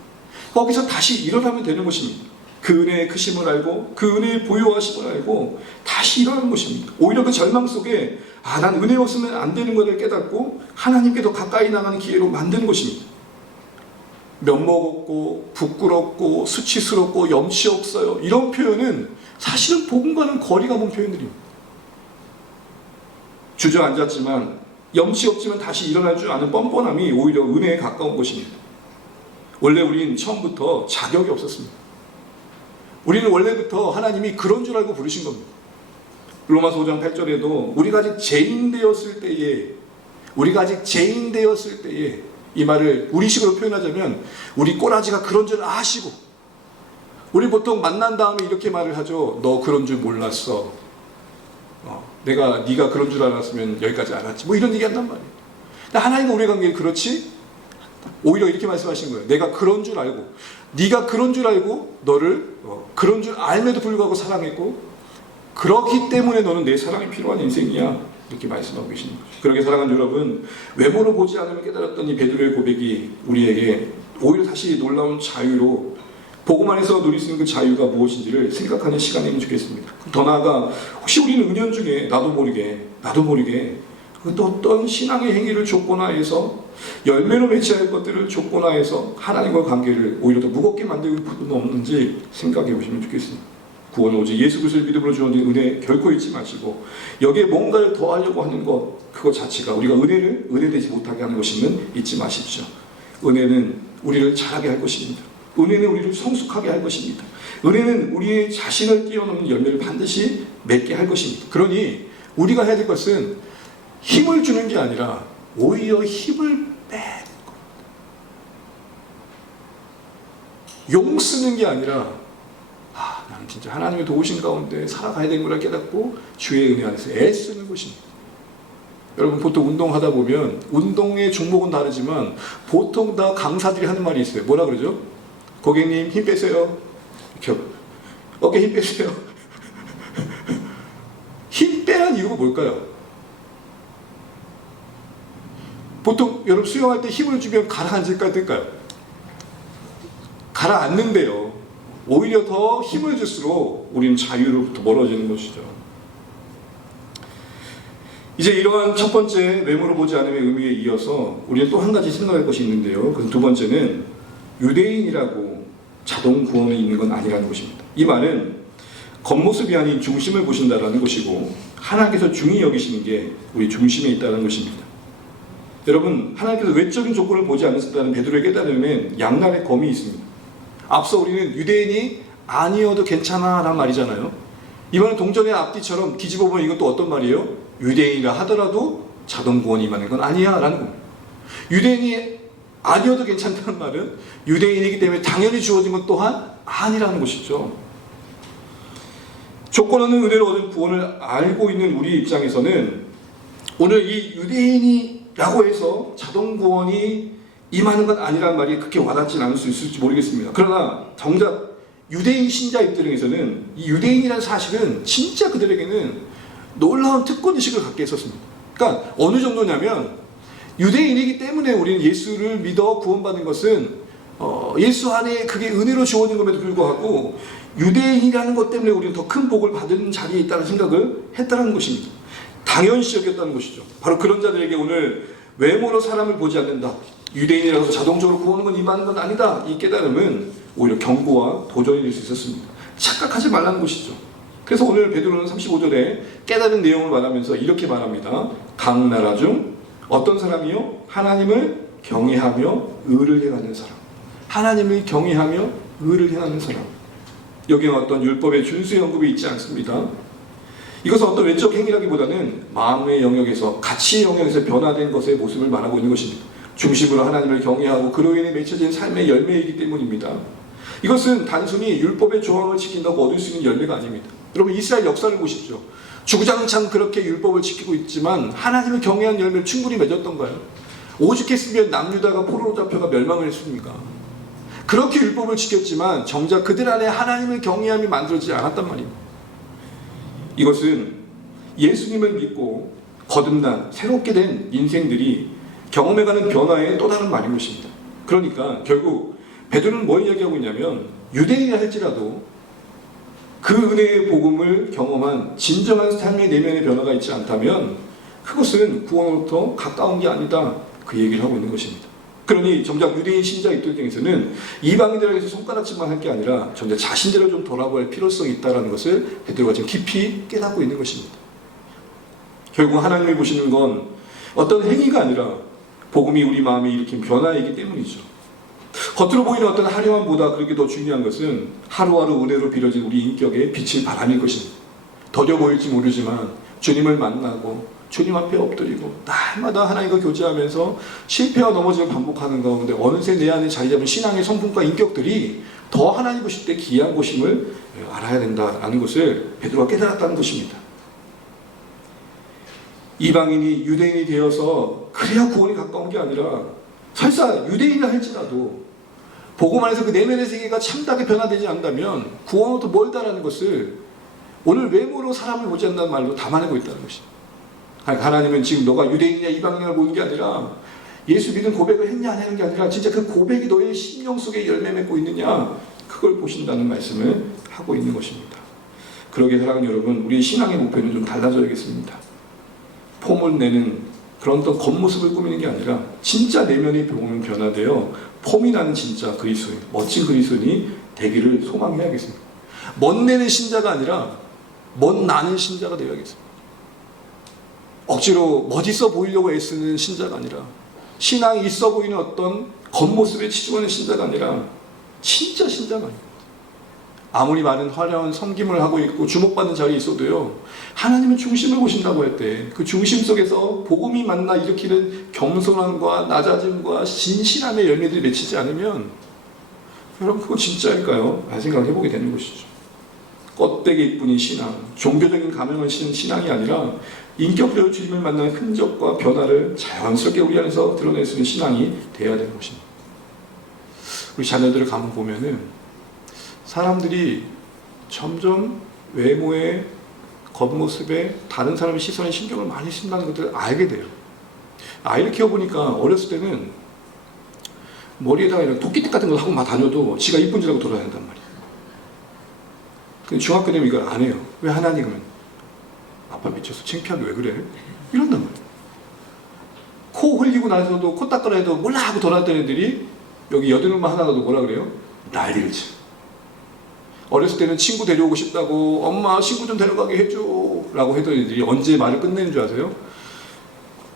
거기서 다시 일어나면 되는 것입니다. 그 은혜의 크심을 알고 그 은혜의 보유하심을 알고 다시 일어나는 것입니다. 오히려 그 절망 속에 난 은혜 없으면 안 되는 것을 깨닫고 하나님께 더 가까이 나가는 기회로 만드는 것입니다. 면목없고 부끄럽고 수치스럽고 염치 없어요, 이런 표현은 사실은 복음과는 거리가 먼 표현들입니다. 주저앉았지만 염치 없지만 다시 일어날 줄 아는 뻔뻔함이 오히려 은혜에 가까운 것입니다. 원래 우리는 처음부터 자격이 없었습니다. 우리는 원래부터 하나님이 그런 줄 알고 부르신 겁니다. 로마서 5장 8절에도 우리가 아직 죄인 되었을 때에, 이 말을 우리식으로 표현하자면 우리 꼬라지가 그런 줄 아시고, 우리 보통 만난 다음에 이렇게 말을 하죠. 너 그런 줄 몰랐어. 네가 그런 줄 알았으면 여기까지 안 왔지. 뭐 이런 얘기 한단 말이에요. 근데 하나님과 우리 관계에 그렇지? 오히려 이렇게 말씀하신 거예요. 내가 그런 줄 알고, 네가 그런 줄 알고 너를 그런 줄 알면도 불구하고 사랑했고, 그렇기 때문에 너는 내 사랑이 필요한 인생이야, 이렇게 말씀하고 계시는 거죠. 그러게 사랑하는 여러분, 외모로 보지 않으면 깨달았던 이 베드로의 고백이 우리에게 오히려 다시 놀라운 자유로, 복음 안에서 누릴 수 있는 그 자유가 무엇인지를 생각하는 시간이면 좋겠습니다. 더 나아가 혹시 우리는 은연중에 나도 모르게 또 어떤 신앙의 행위를 조건화해서 열매로 맺혀야 할 것들을 조건화해서 하나님과 관계를 오히려 더 무겁게 만들고 부분은 없는지 생각해 보시면 좋겠습니다. 구원은 오직 예수 그리스도를 믿음으로 주어진 은혜 결코 잊지 마시고, 여기에 뭔가를 더하려고 하는 것, 그것 자체가 우리가 은혜되지 못하게 하는 것임은 잊지 마십시오. 은혜는 우리를 자라게 할 것입니다. 은혜는 우리를 성숙하게 할 것입니다. 은혜는 우리의 자신을 뛰어넘는 열매를 반드시 맺게 할 것입니다. 그러니 우리가 해야 될 것은 힘을 주는 게 아니라 오히려 힘을 빼는 것. 용 쓰는 게 아니라 나는 진짜 하나님의 도우심 가운데 살아가야 되는 걸 깨닫고 주의 은혜 안에서 애쓰는 것입니다. 여러분, 보통 운동하다 보면 운동의 종목은 다르지만 보통 다 강사들이 하는 말이 있어요. 뭐라 그러죠? 고객님 힘 빼세요. 이렇게 어깨 힘 빼세요. 힘 빼란 이유가 뭘까요? 보통 여러분 수영할 때 힘을 주면 가라앉을까요? 뜰까요? 가라앉는데요. 오히려 더 힘을 줄수록 우리는 자유로부터 멀어지는 것이죠. 이제 이러한 첫 번째 외모로 보지 않음의 의미에 이어서 우리는 또 한 가지 생각할 것이 있는데요. 그 두 번째는 유대인이라고 자동 구원이 있는 건 아니라는 것입니다. 이 말은 겉모습이 아닌 중심을 보신다라는 것이고, 하나님께서 중히 여기시는 게 우리 중심에 있다는 것입니다. 여러분, 하나님께서 외적인 조건을 보지 않으신다는 베드로의 깨달음엔 양날의 검이 있습니다. 앞서 우리는 유대인이 아니어도 괜찮아 라는 말이잖아요. 이 말은 동전의 앞뒤처럼 뒤집어 보면 이건 또 어떤 말이에요? 유대인이라 하더라도 자동 구원이 임하는 건 아니야 라는 겁니다. 유대인이 아니어도 괜찮다는 말은 유대인이기 때문에 당연히 주어진 것 또한 아니라는 것이죠. 조건 없는 은혜로 얻은 구원을 알고 있는 우리 입장에서는 오늘 이 유대인이라고 해서 자동 구원이 임하는 건 아니라는 말이 그렇게 와닿지 않을 수 있을지 모르겠습니다. 그러나 정작 유대인 신자 입장에서는 이 유대인이라는 사실은 진짜 그들에게는 놀라운 특권의식을 갖게 했었습니다. 그러니까 어느 정도냐면, 유대인이기 때문에 우리는 예수를 믿어 구원받는 것은 예수 안에 그게 은혜로 주어진 것에도 불구하고 유대인이라는 것 때문에 우리는 더 큰 복을 받은 자리에 있다는 생각을 했다는 것입니다. 당연시 여겼다는 것이죠. 바로 그런 자들에게 오늘 외모로 사람을 보지 않는다, 유대인이라서 자동적으로 구원은 건 임하는 건 아니다, 이 깨달음은 오히려 경고와 도전이 될 수 있었습니다. 착각하지 말라는 것이죠. 그래서 오늘 베드로는 35절에 깨달은 내용을 말하면서 이렇게 말합니다. 각 나라 중 어떤 사람이요? 하나님을 경외하며 의를 행하는 사람. 하나님을 경외하며 의를 행하는 사람. 여기는 어떤 율법의 준수의 언급이 있지 않습니다. 이것은 어떤 외적 행위라기보다는 마음의 영역에서, 가치의 영역에서 변화된 것의 모습을 말하고 있는 것입니다. 중심으로 하나님을 경외하고 그로 인해 맺혀진 삶의 열매이기 때문입니다. 이것은 단순히 율법의 조항을 지킨다고 얻을 수 있는 열매가 아닙니다. 여러분, 이스라엘 역사를 보십시오. 주구장창 그렇게 율법을 지키고 있지만 하나님을 경외한 열매를 충분히 맺었던가요? 오죽했으면 남유다가 포로로 잡혀가 멸망을 했습니까? 그렇게 율법을 지켰지만 정작 그들 안에 하나님을 경외함이 만들어지지 않았단 말입니다. 이것은 예수님을 믿고 거듭난 새롭게 된 인생들이 경험해가는 변화의 또 다른 말인 것입니다. 그러니까 결국 베드로는 뭘 이야기하고 있냐면, 유대인이라 할지라도 그 은혜의 복음을 경험한 진정한 삶의 내면의 변화가 있지 않다면 그것은 구원으로부터 가까운 게 아니다. 그 얘기를 하고 있는 것입니다. 그러니 정작 유대인 신자 입장에서는 이방인들에게서 손가락질만 할 게 아니라 정작 자신들을 좀 돌아볼 필요성이 있다는 것을 베드로가 지금 깊이 깨닫고 있는 것입니다. 결국 하나님이 보시는 건 어떤 행위가 아니라 복음이 우리 마음에 일으킨 변화이기 때문이죠. 겉으로 보이는 어떤 화려함보다 그렇게 더 중요한 것은 하루하루 은혜로 빌어진 우리 인격에 빛을 발하는 것입니다. 더뎌 보일지 모르지만 주님을 만나고 주님 앞에 엎드리고 날마다 하나님과 교제하면서 실패와 넘어짐을 반복하는 가운데 어느새 내 안에 자리 잡은 신앙의 성품과 인격들이 더 하나님 보실 때 귀한 것임을 알아야 된다는 것을 베드로가 깨달았다는 것입니다. 이방인이 유대인이 되어서 그래야 구원이 가까운 게 아니라 설사 유대인이라 할지라도 복음 안에서 그 내면의 세계가 참다하게 변화되지 않는다면 구원으로부터 멀다라는 것을 오늘 외모로 사람을 보지 않는다는 말로 담아내고 있다는 것입니다. 하나님은 지금 너가 유대인이냐 이방인을 보는 게 아니라 예수 믿은 고백을 했냐 안 하는 게 아니라 진짜 그 고백이 너의 심령 속에 열매 맺고 있느냐 그걸 보신다는 말씀을 하고 있는 것입니다. 그러게 사랑하는 여러분, 우리의 신앙의 목표는 좀 달라져야겠습니다. 폼을 내는 그런 어떤 겉모습을 꾸미는 게 아니라 진짜 내면의 복음은 변화되어 폼이 나는 진짜 그리스도인, 멋진 그리스도인이 되기를 소망해야겠습니다. 멋내는 신자가 아니라 멋나는 신자가 되어야겠습니다. 억지로 멋있어 보이려고 애쓰는 신자가 아니라 신앙이 있어 보이는 어떤 겉모습에 치중하는 신자가 아니라 진짜 신자가 아닙니다. 아무리 많은 화려한 섬김을 하고 있고 주목받는 자리에 있어도요, 하나님은 중심을 보신다고 할 때 그 중심 속에서 복음이 만나 일으키는 겸손함과 낮아짐과 진실함의 열매들이 맺히지 않으면 여러분 그거 진짜일까요? 라는 생각을 해보게 되는 것이죠. 껍데기 뿐인 신앙, 종교적인 가면을 신은 신앙이 아니라 인격적으로 주님을 만나는 흔적과 변화를 자연스럽게 우리 안에서 드러낼 수 있는 신앙이 되어야 되는 것입니다. 우리 자녀들을 가만 보면은 사람들이 점점 외모에 겉모습에 다른 사람의 시선에 신경을 많이 쓴다는 것들을 알게 돼요. 아이를 키워보니까 어렸을 때는 머리에다가 이런 토끼띠 같은 걸 하고 막 다녀도 지가 이쁜 줄 알고 돌아다닌단 말이에요. 근데 중학교 되면 이걸 안 해요. 왜 하나님은? 아빠 미쳐서 창피하게 왜 그래? 이런단 말이에요. 코 흘리고 나서도 코 닦으라 해도 몰라 하고 돌아다니는 애들이 여기 여드름만 하나 나도 뭐라 그래요? 난리를 쳐. 어렸을 때는 친구 데려오고 싶다고 엄마 친구 좀 데려가게 해줘 라고 했던 애들이 언제 말을 끝내는 줄 아세요?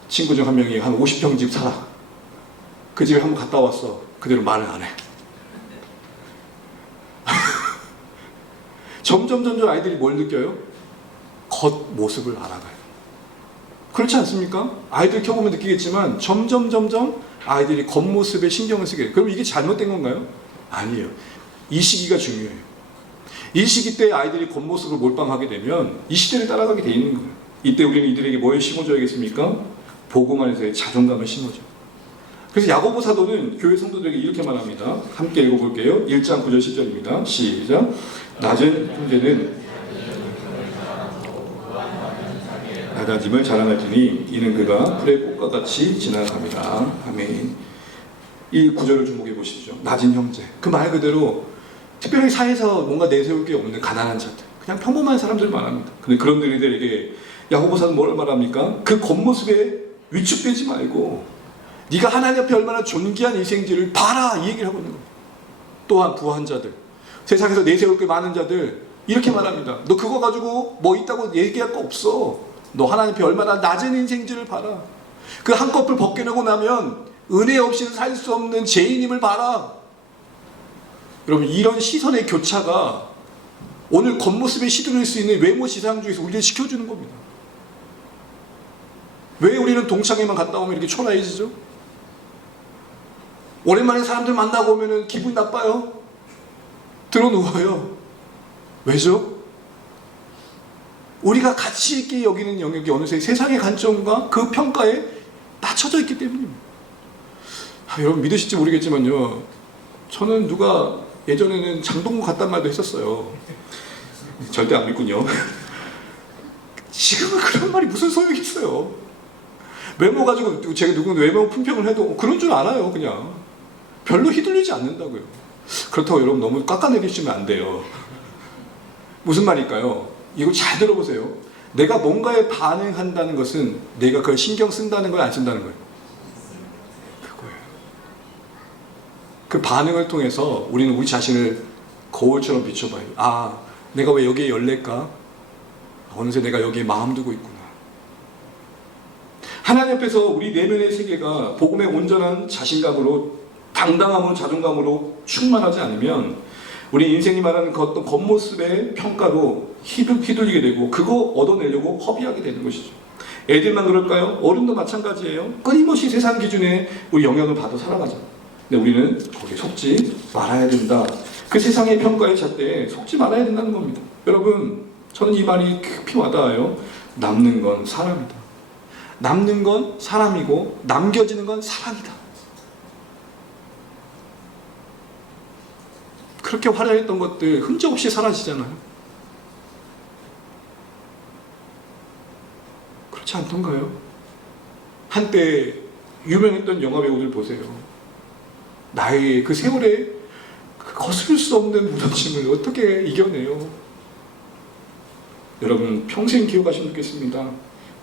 친구 중 한 명이 한 50평 집 살아. 그 집에 한번 갔다 왔어. 그대로 말을 안 해. 점점 아이들이 뭘 느껴요? 겉모습을 알아가요. 그렇지 않습니까? 아이들 켜보면 느끼겠지만 점점 아이들이 겉모습에 신경을 쓰게 돼요. 그럼 이게 잘못된 건가요? 아니에요. 이 시기가 중요해요. 이 시기 때 아이들이 겉모습을 몰빵하게 되면 이 시대를 따라가게 돼 있는 거예요. 이때 우리는 이들에게 뭘 심어줘야겠습니까? 복음 안에서의 자존감을 심어줘. 그래서 야고보 사도는 교회 성도들에게 이렇게 말합니다. 함께 읽어볼게요. 1장 9절 10절입니다. 시작. 낮은 형제는 낮아짐을 자랑하더니 이는 그가 풀의 꽃과 같이 지나갑니다. 아멘. 이 구절을 주목해 보십시오. 낮은 형제. 그 말 그대로 특별히 사회에서 뭔가 내세울 게 없는 가난한 자들, 그냥 평범한 사람들 말합니다. 근데 그런 들에게 야고보사는 뭘 말합니까? 그 겉모습에 위축되지 말고 네가 하나님 앞에 얼마나 존귀한 인생지를 봐라 이 얘기를 하고 있는 겁니다. 또한 부한 자들, 세상에서 내세울 게 많은 자들 이렇게 말합니다. 너 그거 가지고 뭐 있다고 얘기할 거 없어. 너 하나님 앞에 얼마나 낮은 인생지를 봐라. 그 한꺼풀 벗겨내고 나면 은혜 없이는 살 수 없는 죄인임을 봐라. 여러분 이런 시선의 교차가 오늘 겉모습에 시들을 수 있는 외모 지상주의에서 우리를 지켜주는 겁니다. 왜 우리는 동창회만 갔다 오면 이렇게 초라해지죠? 오랜만에 사람들 만나고 오면 기분 나빠요. 들어 누워요. 왜죠? 우리가 가치 있게 여기는 영역이 어느새 세상의 관점과 그 평가에 맞춰져 있기 때문입니다. 여러분 믿으실지 모르겠지만요, 저는 누가 예전에는 장동건 같단 말도 했었어요. 절대 안 믿군요. 지금은 그런 말이 무슨 소용이 있어요. 외모 가지고 제가 누군 외모 품평을 해도 그런 줄 알아요. 그냥 별로 휘둘리지 않는다고요. 그렇다고 여러분 너무 깎아내리시면 안 돼요. 무슨 말일까요? 이거 잘 들어보세요. 내가 뭔가에 반응한다는 것은 내가 그걸 신경 쓴다는 거예요, 안 쓴다는 거예요? 그거예요. 그 반응을 통해서 우리는 우리 자신을 거울처럼 비춰봐요. 아, 내가 왜 여기에 열릴까? 어느새 내가 여기에 마음 두고 있구나. 하나님 앞에서 우리 내면의 세계가 복음의 온전한 자신감으로, 당당함으로, 자존감으로 충만하지 않으면 우리 인생이 말하는 그 어떤 겉모습의 평가로 휘둘리게 되고 그거 얻어내려고 허비하게 되는 것이죠. 애들만 그럴까요? 어른도 마찬가지예요. 끊임없이 세상 기준에 우리 영향을 받아 살아가잖아요. 근데 우리는 거기에 속지 말아야 된다. 그 세상의 평가의 잣대에 속지 말아야 된다는 겁니다. 여러분, 저는 이 말이 깊이 와닿아요. 남는 건 사람이다. 남는 건 사람이고 남겨지는 건 사랑이다. 그렇게 화려했던 것들 흔적 없이 사라지잖아요. 그렇지 않던가요? 한때 유명했던 영화배우들 보세요. 나의 그 세월에 거스를 수 없는 무너짐을 어떻게 이겨내요? 여러분, 평생 기억하시면 좋겠습니다.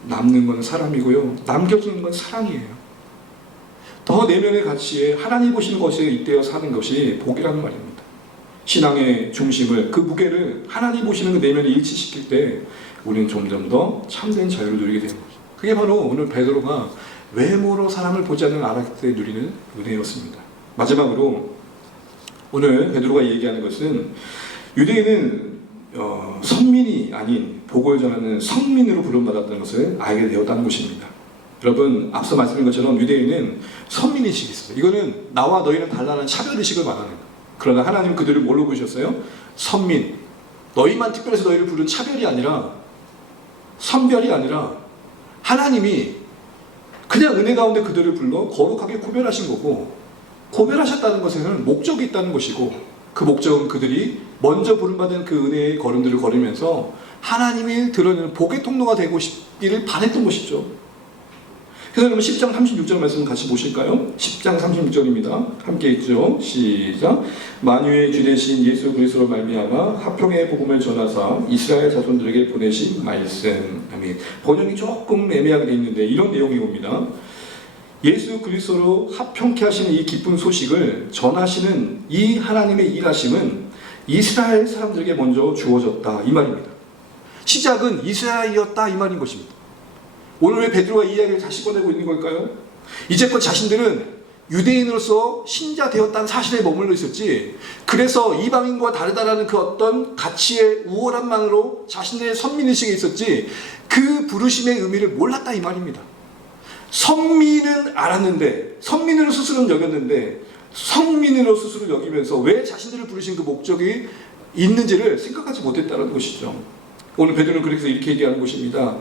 남는 건 사람이고요, 남겨지는 건 사랑이에요. 더 내면의 가치에 하나님 보시는 것에 잇대어 사는 것이 복이라는 말입니다. 신앙의 중심을, 그 무게를 하나님 보시는 그 내면에 일치시킬 때 우리는 점점 더 참된 자유를 누리게 되는 거죠. 그게 바로 오늘 베드로가 외모로 사람을 보지 않는 알았을 때 누리는 은혜였습니다. 마지막으로 오늘 베드로가 얘기하는 것은 유대인은 선민이 아닌 복을 전하는 성민으로 부름받았다는 것을 알게 되었다는 것입니다. 여러분, 앞서 말씀드린 것처럼 유대인은 선민의식이 있어요. 이거는 나와 너희는 달라는 차별의식을 말하는 거예요. 그러나 하나님은 그들을 뭘로 부르셨어요? 선민. 너희만 특별해서 너희를 부른 차별이 아니라, 선별이 아니라 하나님이 그냥 은혜 가운데 그들을 불러 거룩하게 구별하신 거고, 구별하셨다는 것에는 목적이 있다는 것이고, 그 목적은 그들이 먼저 부름받은 그 은혜의 걸음들을 걸으면서 하나님이 드러내는 복의 통로가 되고 싶기를 바랬던 것이죠. 그래서 여러분 10장 36절 말씀 같이 보실까요? 10장 36절입니다. 함께 읽죠. 시작. 만유의 주 되신 예수 그리스도로 말미암아 화평의 복음을 전하사 이스라엘 자손들에게 보내신 말씀. 아멘. 번역이 조금 애매하게 되어 있는데 이런 내용이 옵니다. 예수 그리스도로 화평케 하시는 이 기쁜 소식을 전하시는 이 하나님의 일하심은 이스라엘 사람들에게 먼저 주어졌다, 이 말입니다. 시작은 이스라엘이었다, 이 말인 것입니다. 오늘 왜 베드로가 이 이야기를 다시 꺼내고 있는 걸까요? 이제껏 자신들은 유대인으로서 신자 되었다는 사실에 머물러 있었지, 그래서 이방인과 다르다라는 그 어떤 가치의 우월함만으로 자신의 선민의식에 있었지 그 부르심의 의미를 몰랐다, 이 말입니다. 선민은 알았는데, 선민으로 스스로는 여겼는데, 성민으로 스스로 여기면서 왜 자신들을 부르신 그 목적이 있는지를 생각하지 못했다는 것이죠. 오늘 베드로는 그래서 이렇게 얘기하는 것입니다.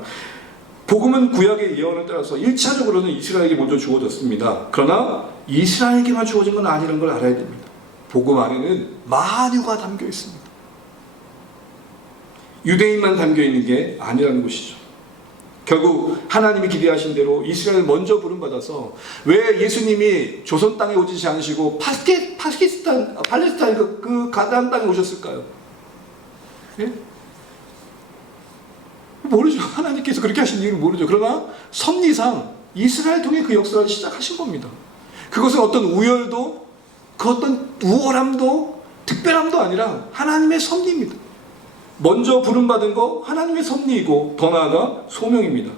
복음은 구약의 예언을 따라서 1차적으로는 이스라엘에게 먼저 주어졌습니다. 그러나 이스라엘에게만 주어진 건 아니라는 걸 알아야 됩니다. 복음 안에는 만유가 담겨 있습니다. 유대인만 담겨 있는 게 아니라는 것이죠. 결국 하나님이 기대하신 대로 이스라엘을 먼저 부름받아서, 왜 예수님이 조선 땅에 오지 않으시고 팔레스타인 그 가나안 땅에 오셨을까요? 예? 모르죠. 하나님께서 그렇게 하신 이유를 모르죠. 그러나 섭리상 이스라엘 통해 그 역사를 시작하신 겁니다. 그것은 어떤 우열도, 그 어떤 우월함도, 특별함도 아니라 하나님의 섭리입니다. 먼저 부름받은 거 하나님의 섭리이고, 더 나아가 소명입니다.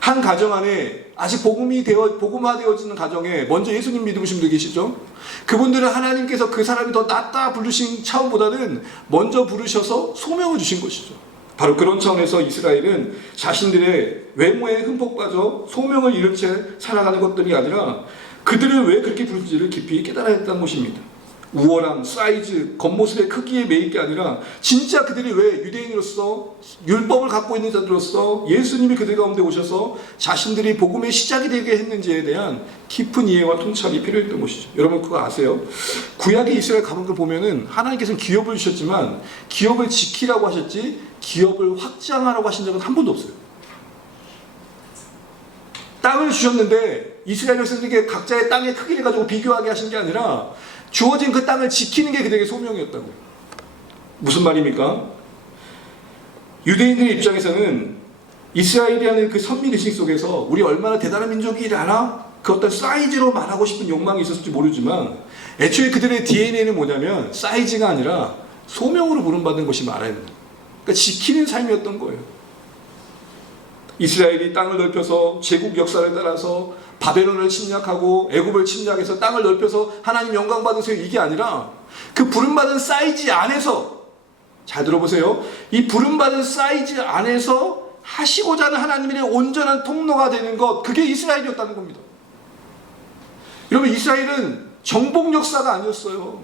한 가정 안에 아직 복음화되어지는 가정에 먼저 예수님 믿으신 분들 계시죠? 그분들은 하나님께서 그 사람이 더 낫다 부르신 차원보다는 먼저 부르셔서 소명을 주신 것이죠. 바로 그런 차원에서 이스라엘은 자신들의 외모에 흠뻑 빠져 소명을 잃은 채 살아가는 것들이 아니라 그들을 왜 그렇게 부른지를 깊이 깨달아야 했다는 것입니다. 우월함, 사이즈, 겉모습의 크기에 매일 게 아니라 진짜 그들이 왜 유대인으로서 율법을 갖고 있는 자들로서 예수님이 그들 가운데 오셔서 자신들이 복음의 시작이 되게 했는지에 대한 깊은 이해와 통찰이 필요했던 것이죠. 여러분 그거 아세요? 구약의 이스라엘 가문을 보면은 하나님께서는 기업을 주셨지만 기업을 지키라고 하셨지 기업을 확장하라고 하신 적은 한 번도 없어요. 땅을 주셨는데 이스라엘 백성들에게 각자의 땅의 크기를 가지고 비교하게 하신 게 아니라 주어진 그 땅을 지키는 게 그들에게 소명이었다고요. 무슨 말입니까? 유대인들의 입장에서는 이스라엘이라는 그 선민의식 속에서 우리 얼마나 대단한 민족이지 않아? 그 어떤 사이즈로 말하고 싶은 욕망이 있었을지 모르지만 애초에 그들의 DNA는 뭐냐면 사이즈가 아니라 소명으로 부름받은 것이 말아야 된다. 그러니까 지키는 삶이었던 거예요. 이스라엘이 땅을 넓혀서 제국 역사를 따라서 바벨론을 침략하고 애굽을 침략해서 땅을 넓혀서 하나님 영광 받으세요, 이게 아니라 그 부름받은 사이즈 안에서, 잘 들어보세요, 이 부름받은 사이즈 안에서 하시고자 하는 하나님의 온전한 통로가 되는 것, 그게 이스라엘이었다는 겁니다. 여러분, 이스라엘은 정복 역사가 아니었어요.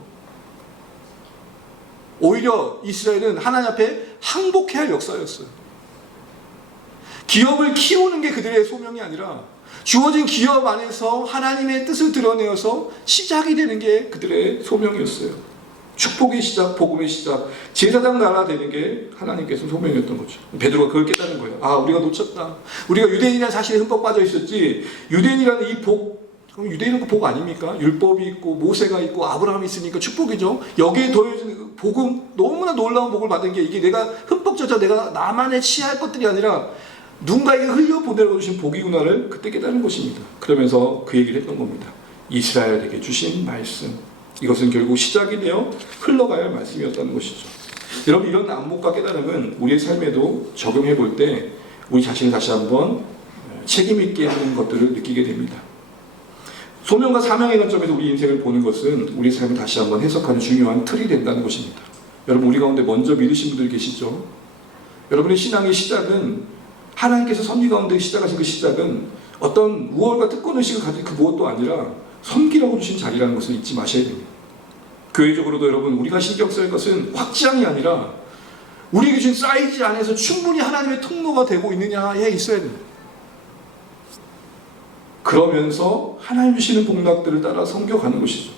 오히려 이스라엘은 하나님 앞에 항복해야 할 역사였어요. 기업을 키우는 게 그들의 소명이 아니라 주어진 기업 안에서 하나님의 뜻을 드러내어서 시작이 되는 게 그들의 소명이었어요. 축복의 시작, 복음의 시작, 제사장 나라 되는 게 하나님께서 소명이었던 거죠. 베드로가 그걸 깨달은 거예요. 아, 우리가 놓쳤다. 우리가 유대인이라는 사실에 흠뻑 빠져 있었지, 유대인이라는 이 복, 그럼 유대인은 그 복 아닙니까? 율법이 있고 모세가 있고 아브라함이 있으니까 축복이죠. 여기에 더해진 복음, 너무나 놀라운 복을 받은 게, 이게 내가 흠뻑 젖어 내가 나만의 취할 것들이 아니라 누군가에게 흘려보내라고 주신 복이구나를 그때 깨달은 것입니다. 그러면서 그 얘기를 했던 겁니다. 이스라엘에게 주신 말씀, 이것은 결국 시작이 되어 흘러가야 할 말씀이었다는 것이죠. 여러분, 이런 안목과 깨달음은 우리의 삶에도 적용해 볼 때 우리 자신을 다시 한번 책임 있게 하는 것들을 느끼게 됩니다. 소명과 사명의 관점에서 우리 인생을 보는 것은 우리 삶을 다시 한번 해석하는 중요한 틀이 된다는 것입니다. 여러분, 우리 가운데 먼저 믿으신 분들 계시죠? 여러분의 신앙의 시작은, 하나님께서 섭리 가운데 시작하신 그 시작은 어떤 우월과 특권의식을 가진 그 무엇도 아니라 섬기라고 주신 자리라는 것을 잊지 마셔야 됩니다. 교회적으로도 여러분, 우리가 신경 쓸 것은 확장이 아니라 우리에게 주신 사이즈 안에서 충분히 하나님의 통로가 되고 있느냐에 있어야 됩니다. 그러면서 하나님 주시는 복락들을 따라 섬겨가는 것이죠.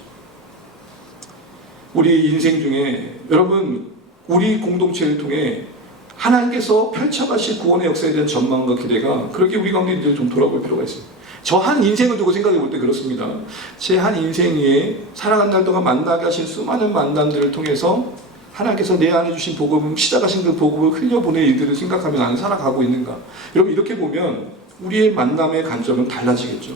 우리 인생 중에 여러분, 우리 공동체를 통해 하나님께서 펼쳐가실 구원의 역사에 대한 전망과 기대가 그렇게 우리 가운데 이제 좀 돌아볼 필요가 있습니다. 저 한 인생을 두고 생각해 볼 때 그렇습니다. 제 한 인생 위에 살아간 날 동안 만나게 하신 수많은 만남들을 통해서 하나님께서 내 안에 주신 복음, 시작하신 그 복음을 흘려보낼 일들을 생각하며 나는 살아가고 있는가? 여러분, 이렇게 보면 우리의 만남의 관점은 달라지겠죠.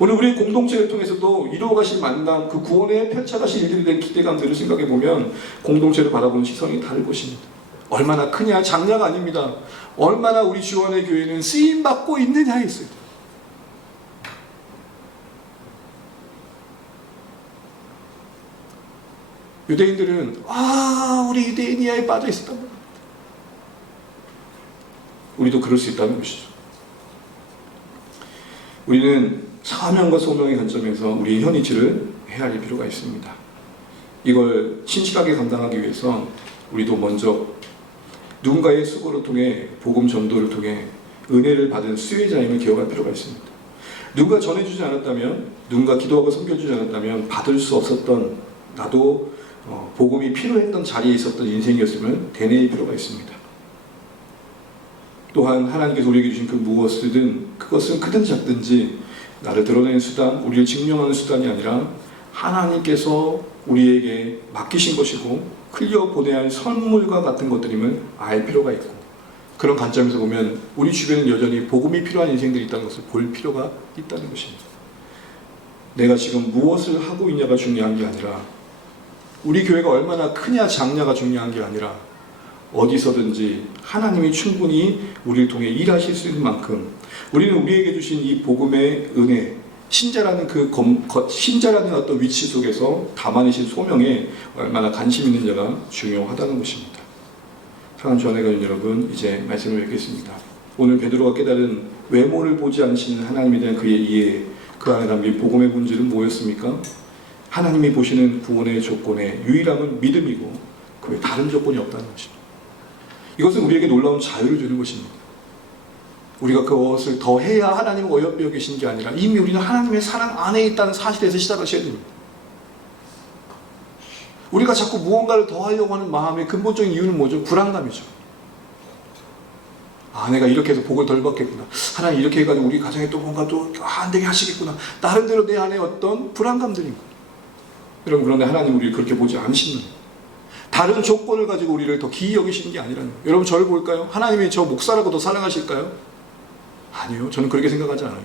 오늘 우리의 공동체를 통해서도 이루어가실 만남, 그 구원에 펼쳐가실 일들에 대한 기대감들을 생각해 보면 공동체를 바라보는 시선이 다를 것입니다. 얼마나 크냐, 작냐가 아닙니다. 얼마나 우리 주원의 교회는 쓰임받고 있느냐에 있어요. 유대인들은 우리 유대인이야에 빠져 있었단 말입니다. 우리도 그럴 수 있다는 것이죠. 우리는 사명과 소명의 관점에서 우리의 현위치를 헤아릴 필요가 있습니다. 이걸 신실하게 감당하기 위해서 우리도 먼저 누군가의 수고를 통해, 복음 전도를 통해 은혜를 받은 수혜자임을 기억할 필요가 있습니다. 누가 전해주지 않았다면, 누군가 기도하고 섬겨주지 않았다면 받을 수 없었던, 나도 복음이 필요했던 자리에 있었던 인생이었으면 되뇌일 필요가 있습니다. 또한 하나님께서 우리에게 주신 그 무엇이든 그것은 크든지 작든지 나를 드러내는 수단, 우리를 증명하는 수단이 아니라 하나님께서 우리에게 맡기신 것이고 흘려보내야 할 선물과 같은 것들임을 알 필요가 있고, 그런 관점에서 보면 우리 주변에는 여전히 복음이 필요한 인생들이 있다는 것을 볼 필요가 있다는 것입니다. 내가 지금 무엇을 하고 있냐가 중요한 게 아니라, 우리 교회가 얼마나 크냐 작냐가 중요한 게 아니라, 어디서든지 하나님이 충분히 우리를 통해 일하실 수 있는 만큼 우리는 우리에게 주신 이 복음의 은혜, 신자라는 신자라는 어떤 위치 속에서 담아내신 소명에 얼마나 관심 있는 자가 중요하다는 것입니다. 사랑하는 주안의 가족 여러분, 이제 말씀을 뵙겠습니다. 오늘 베드로가 깨달은 외모를 보지 않으시는 하나님에 대한 그의 이해, 그 안에 담긴 복음의 본질은 뭐였습니까? 하나님이 보시는 구원의 조건의 유일함은 믿음이고 그 외에 다른 조건이 없다는 것입니다. 이것은 우리에게 놀라운 자유를 주는 것입니다. 우리가 그것을 더 해야 하나님을 어여삐어 계신 게 아니라 이미 우리는 하나님의 사랑 안에 있다는 사실에서 시작하셔야 됩니다. 우리가 자꾸 무언가를 더 하려고 하는 마음의 근본적인 이유는 뭐죠? 불안감이죠. 내가 이렇게 해서 복을 덜 받겠구나. 하나님 이렇게 해가지고 우리 가정에 또 뭔가 또 안 되게 하시겠구나. 나름대로 내 안에 어떤 불안감들인 거예요. 여러분, 그런데 하나님 우리를 그렇게 보지 않으시는 거예요. 다른 조건을 가지고 우리를 더 기이 여기시는 게 아니라는 거예요. 여러분 저를 볼까요? 하나님이 저 목사라고 더 사랑하실까요? 아니요. 저는 그렇게 생각하지 않아요.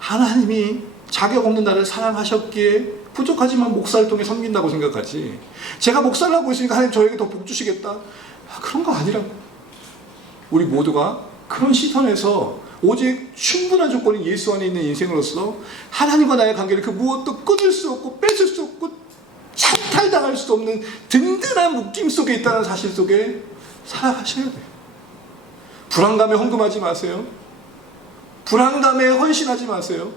하나님이 자격 없는 나를 사랑하셨기에 부족하지만 목사를 통해 섬긴다고 생각하지, 제가 목사를 하고 있으니까 하나님 저에게 더 복 주시겠다, 그런 거 아니라고. 우리 모두가 그런 시선에서 오직 충분한 조건이 예수 안에 있는 인생으로서 하나님과 나의 관계를 그 무엇도 끊을 수 없고 뺏을 수 없고 찬탈당할 수 없는 든든한 묶임 속에 있다는 사실 속에 살아가셔야 돼요. 불안감에 헌금하지 마세요. 불안감에 헌신하지 마세요.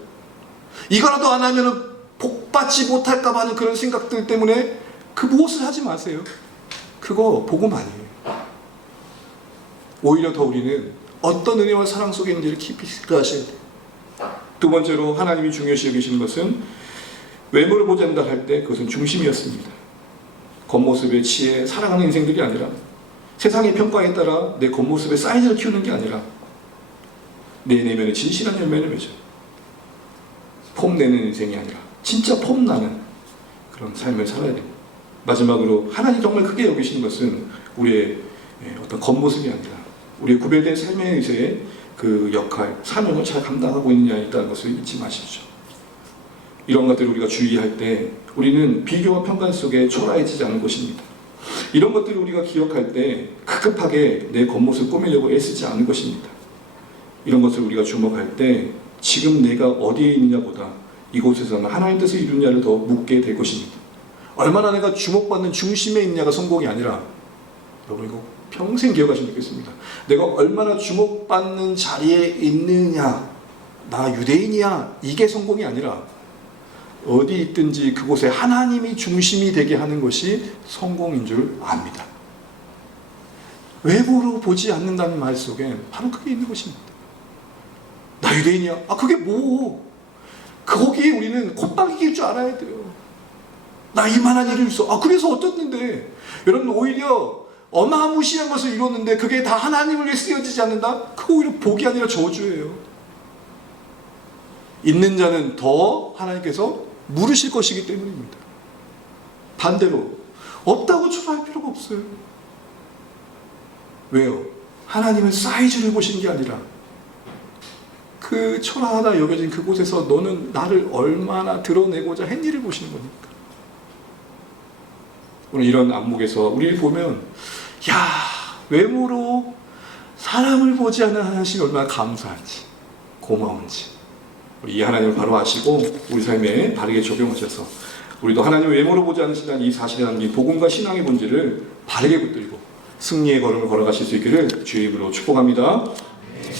이거라도 안 하면 복받지 못할까 봐 하는 그런 생각들 때문에 그 무엇을 하지 마세요. 그거 복음 아니에요. 오히려 더 우리는 어떤 은혜와 사랑 속에 있는지를 깊이 생각하셔야 돼요. 두 번째로 하나님이 중요시 여기시는 것은 외모를 보잔다 할 때 그것은 중심이었습니다. 겉모습에 취해 살아가는 인생들이 아니라, 세상의 평가에 따라 내 겉모습의 사이즈를 키우는 게 아니라 내 내면의 진실한 열매를 맺어요. 폼 내는 인생이 아니라 진짜 폼 나는 그런 삶을 살아야 됩니다. 마지막으로 하나님 정말 크게 여기시는 것은 우리의 어떤 겉모습이 아니라 우리의 구별된 삶에 의해서의 그 역할, 사명을 잘 감당하고 있느냐에 있다는 것을 잊지 마십시오. 이런 것들을 우리가 주의할 때 우리는 비교와 평가 속에 초라해지지 않을 것입니다. 이런 것들을 우리가 기억할 때 급하게 내 겉모습을 꾸미려고 애쓰지 않을 것입니다. 이런 것을 우리가 주목할 때 지금 내가 어디에 있느냐보다 이곳에서는 하나님 뜻을 이루느냐를 더 묻게 될 것입니다. 얼마나 내가 주목받는 중심에 있느냐가 성공이 아니라, 여러분 이거 평생 기억하시면 좋겠습니다. 내가 얼마나 주목받는 자리에 있느냐, 나 유대인이야, 이게 성공이 아니라 어디 있든지 그곳에 하나님이 중심이 되게 하는 것이 성공인 줄 압니다. 외부로 보지 않는다는 말 속에 바로 그게 있는 것입니다. 나 유대인이야? 그게 뭐? 거기에 우리는 콧방귀 낄 줄 알아야 돼요. 나 이만한 일을 했어. 그래서 어떻는데? 여러분 오히려 어마무시한 것을 이뤘는데 그게 다 하나님을 위해 쓰여지지 않는다? 그거 오히려 복이 아니라 저주예요. 있는 자는 더 하나님께서 물으실 것이기 때문입니다. 반대로 없다고 초라할 필요가 없어요. 왜요? 하나님은 사이즈를 보시는 게 아니라 그 초라하다 여겨진 그곳에서 너는 나를 얼마나 드러내고자 했니를 보시는 거니까. 오늘 이런 안목에서 우리를 보면, 야, 외모로 사람을 보지 않는 하나님이 얼마나 감사한지, 고마운지, 우리 이 하나님을 바로 아시고 우리 삶에 바르게 적용하셔서 우리도 하나님 외모로 보지 않으신다는 이 사실에 담긴 복음과 신앙의 본질을 바르게 붙들고 승리의 걸음을 걸어가실 수 있기를 주의 이름으로 축복합니다.